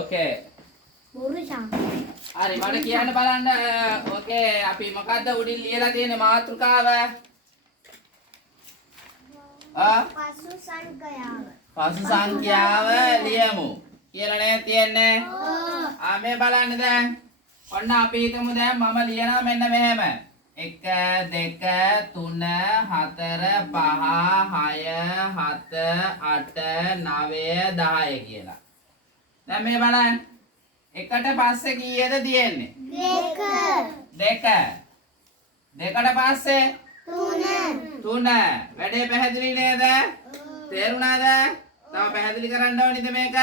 Okay. හරි මට කියන්න බලන්න. ඕකේ අපි මොකද්ද උඩින් ලියලා තියෙන මාතෘකාව? පසු සංඛ්‍යාව. පසු සංඛ්‍යාව ලියමු. කියලා නේද තියෙන්නේ? මේ බලන්න දැන්. ඔන්න අපි හිතමු දැන් මම ලියනවා මෙන්න මෙහෙම. 1 2 3 4 5 6 7 8 9 10 කියලා. දැන් මේ බලන්න. එකට පස්සේ කීයද තියෙන්නේ? 2. දෙකට පස්සේ 3. වැඩේ පැහැදිලි නේද? තේරුණාද? තව පැහැදිලි කරන්න ඕනිද මේක?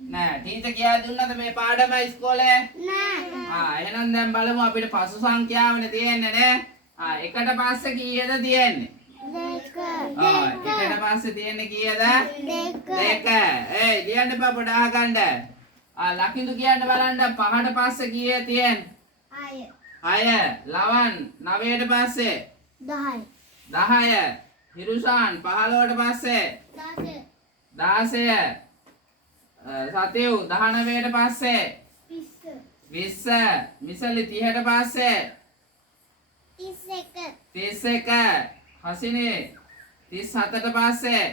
නෑ. ටීචර් කියා දුන්නද මේ පාඩම ඉස්කෝලේ? නෑ. එහෙනම් දැන් බලමු අපිට පසු සංඛ්‍යාවනේ තියෙන්නේ නේ. එකට පස්සේ කීයද තියෙන්නේ? 2. එකට පස්සේ තියෙන්නේ කීයද? 2. ඒයි ලියන්න එපා පොඩ අහගන්න. ලකිඳු කියන්න බලන්න 5ට පස්සේ කීයේ තියෙන්නේ? 6. ලවන් 9ට පස්සේ 10. හිරුසාන් 15ට පස්සේ 16. සතියු 19ට පස්සේ 20. මිසලි 30ට පස්සේ 31. හසිනේ 37ට පස්සේ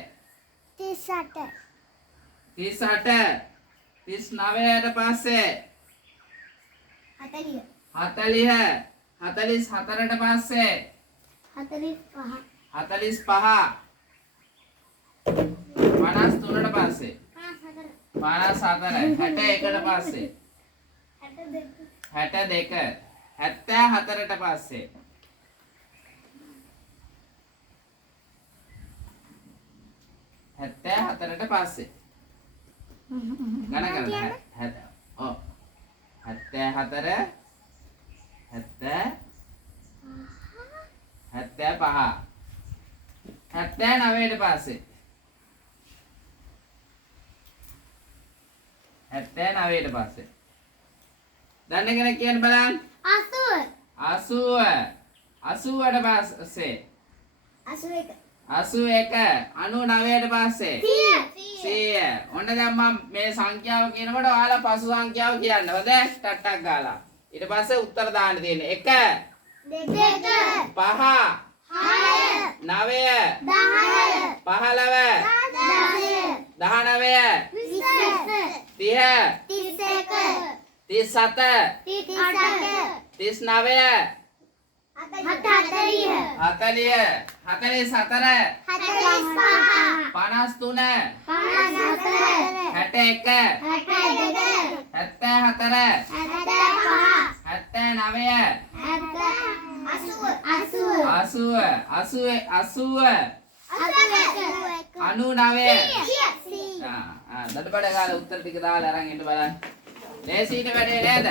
38. 39ට පස්සේ 40. 44ට පස්සේ 45. 53ට පස්සේ 54. 61ට පස්සේ 62. 74ට පස්සේ 74ට පස්සේ ගණන් කරන්න. 74 75 79ට පස්සේ 79ට පස්සේ දන්න කෙනෙක් කියන්න බලන්න. 80. 80ට පස්සේ 81. 99ට පස්සේ 100. ඔන්න දැන් මම මේ සංඛ්‍යාව කියනකොට ඔයාලා පසු සංඛ්‍යාව කියන්න. හොඳ? ටක් ගාලා. ඊට පස්සේ උත්තර දාන්න තියෙන්නේ 1 2 5 6 9 10 15 19 20 30 දඩබඩ ගාලා උත්තර ටික දාලා අරන් එන්න බලන්න. ලේසියිනේ වැඩේ නේද?